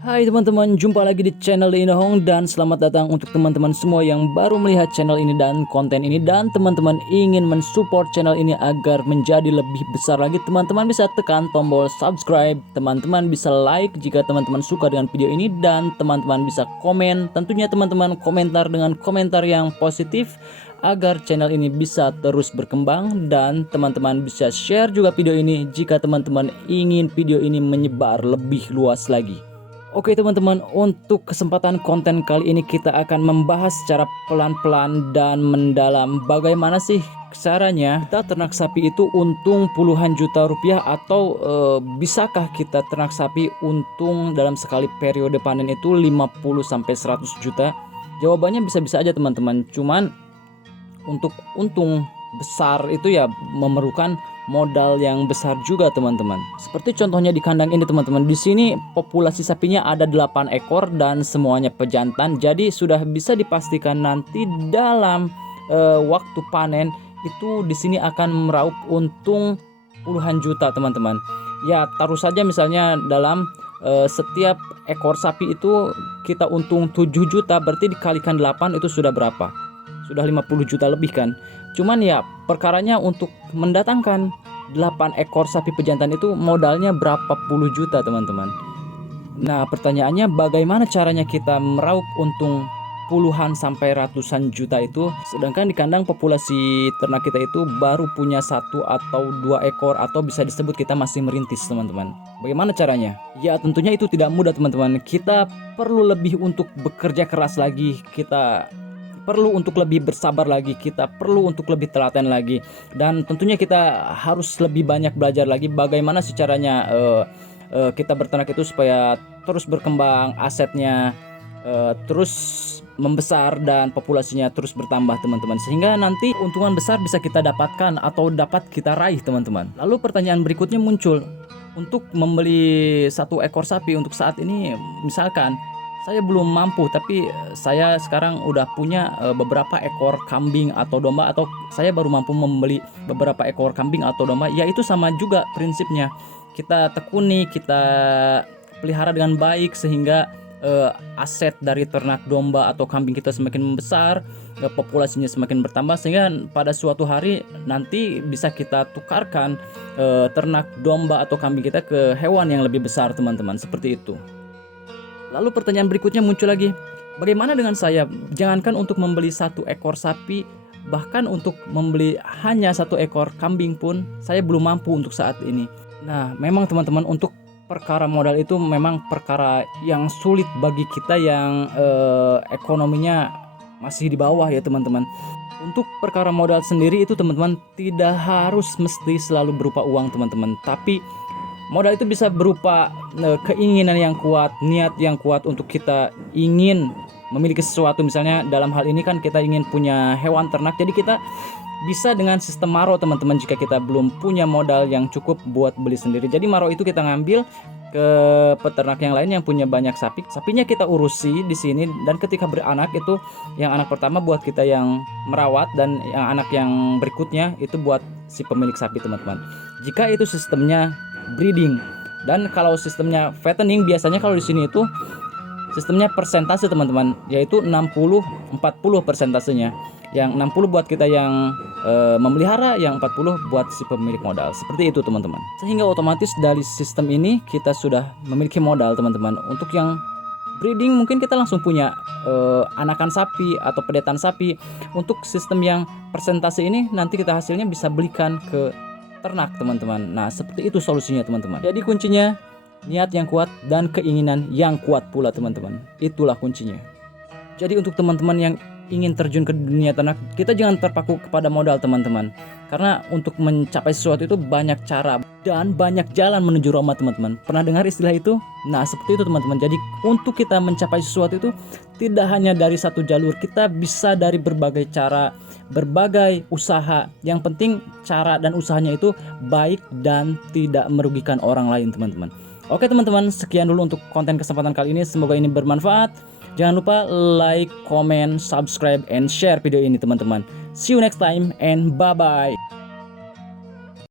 Hai teman-teman, jumpa lagi di channel Inohong dan selamat datang untuk teman-teman semua yang baru melihat channel ini dan konten ini, dan teman-teman ingin mensupport channel ini agar menjadi lebih besar lagi. Teman-teman bisa tekan tombol subscribe, teman-teman bisa like jika teman-teman suka dengan video ini, dan teman-teman bisa komen. Tentunya teman-teman komentar dengan komentar yang positif agar channel ini bisa terus berkembang, dan teman-teman bisa share juga video ini jika teman-teman ingin video ini menyebar lebih luas lagi. Oke teman-teman, untuk kesempatan konten kali ini kita akan membahas secara pelan-pelan dan mendalam bagaimana sih caranya kita ternak sapi itu untung puluhan juta rupiah, atau bisakah kita ternak sapi untung dalam sekali periode panen itu 50-100 juta? Jawabannya bisa-bisa aja teman-teman, cuman untuk untung besar itu ya memerlukan modal yang besar juga teman-teman. Seperti contohnya di kandang ini teman-teman. Di sini populasi sapinya ada 8 ekor dan semuanya pejantan. Jadi sudah bisa dipastikan nanti dalam waktu panen itu di sini akan meraup untung puluhan juta teman-teman. Ya, taruh saja misalnya dalam setiap ekor sapi itu kita untung 7 juta, berarti dikalikan 8 itu sudah berapa? Sudah 50 juta lebih kan. Cuman ya perkaranya untuk mendatangkan 8 ekor sapi pejantan itu modalnya berapa puluh juta teman-teman. Nah pertanyaannya, bagaimana caranya kita meraup untung puluhan sampai ratusan juta itu, sedangkan di kandang populasi ternak kita itu baru punya 1 atau 2 ekor, atau bisa disebut kita masih merintis teman-teman. Bagaimana caranya? Ya tentunya itu tidak mudah teman-teman. Kita perlu lebih untuk bekerja keras lagi, kita perlu untuk lebih bersabar lagi, kita perlu untuk lebih telaten lagi, dan tentunya kita harus lebih banyak belajar lagi bagaimana sih caranya kita berternak itu supaya terus berkembang, asetnya terus membesar dan populasinya terus bertambah teman-teman, sehingga nanti untungan besar bisa kita dapatkan atau dapat kita raih teman-teman. Lalu pertanyaan berikutnya muncul, untuk membeli 1 ekor sapi untuk saat ini, misalkan saya belum mampu, tapi saya sekarang udah punya beberapa ekor kambing atau domba, atau saya baru mampu membeli beberapa ekor kambing atau domba, ya itu sama juga prinsipnya. Kita tekuni, kita pelihara dengan baik sehingga aset dari ternak domba atau kambing kita semakin membesar, populasinya semakin bertambah, sehingga pada suatu hari nanti bisa kita tukarkan ternak domba atau kambing kita ke hewan yang lebih besar teman-teman, seperti itu. Lalu pertanyaan berikutnya muncul lagi, bagaimana dengan saya? Jangankan untuk membeli 1 ekor sapi, bahkan untuk membeli hanya 1 ekor kambing pun saya belum mampu untuk saat ini. Nah memang teman-teman, untuk perkara modal itu memang perkara yang sulit bagi kita yang ekonominya masih di bawah ya teman-teman. Untuk perkara modal sendiri itu teman-teman tidak harus mesti selalu berupa uang teman-teman, tapi modal itu bisa berupa keinginan yang kuat, niat yang kuat untuk kita ingin memiliki sesuatu. Misalnya dalam hal ini kan kita ingin punya hewan ternak, jadi kita bisa dengan sistem maro teman-teman jika kita belum punya modal yang cukup buat beli sendiri. Jadi maro itu kita ngambil ke peternak yang lain yang punya banyak sapi, sapinya kita urusi di sini, dan ketika beranak itu yang anak pertama buat kita yang merawat, dan yang anak yang berikutnya itu buat si pemilik sapi teman-teman. Jika itu sistemnya breeding, dan kalau sistemnya fattening biasanya kalau di sini itu sistemnya persentase teman-teman, yaitu 60-40 persentasenya. Yang 60 buat kita yang memelihara, yang 40 buat si pemilik modal. Seperti itu teman-teman. Sehingga otomatis dari sistem ini kita sudah memiliki modal teman-teman. Untuk yang breeding mungkin kita langsung punya anakan sapi atau pedetan sapi. Untuk sistem yang persentase ini nanti kita hasilnya bisa belikan ke ternak teman-teman. Nah seperti itu solusinya teman-teman. Jadi kuncinya niat yang kuat dan keinginan yang kuat pula teman-teman. Itulah kuncinya. Jadi untuk teman-teman yang ingin terjun ke dunia ternak, kita jangan terpaku kepada modal teman-teman, karena untuk mencapai sesuatu itu banyak cara dan banyak jalan menuju Roma teman-teman. Pernah dengar istilah itu? Nah seperti itu teman-teman. Jadi untuk kita mencapai sesuatu itu tidak hanya dari satu jalur, kita bisa dari berbagai cara, berbagai usaha. Yang penting cara dan usahanya itu baik dan tidak merugikan orang lain teman-teman. Oke teman-teman, sekian dulu untuk konten kesempatan kali ini, semoga ini bermanfaat. Jangan lupa like, comment, subscribe, and share video ini teman-teman. See you next time and bye-bye.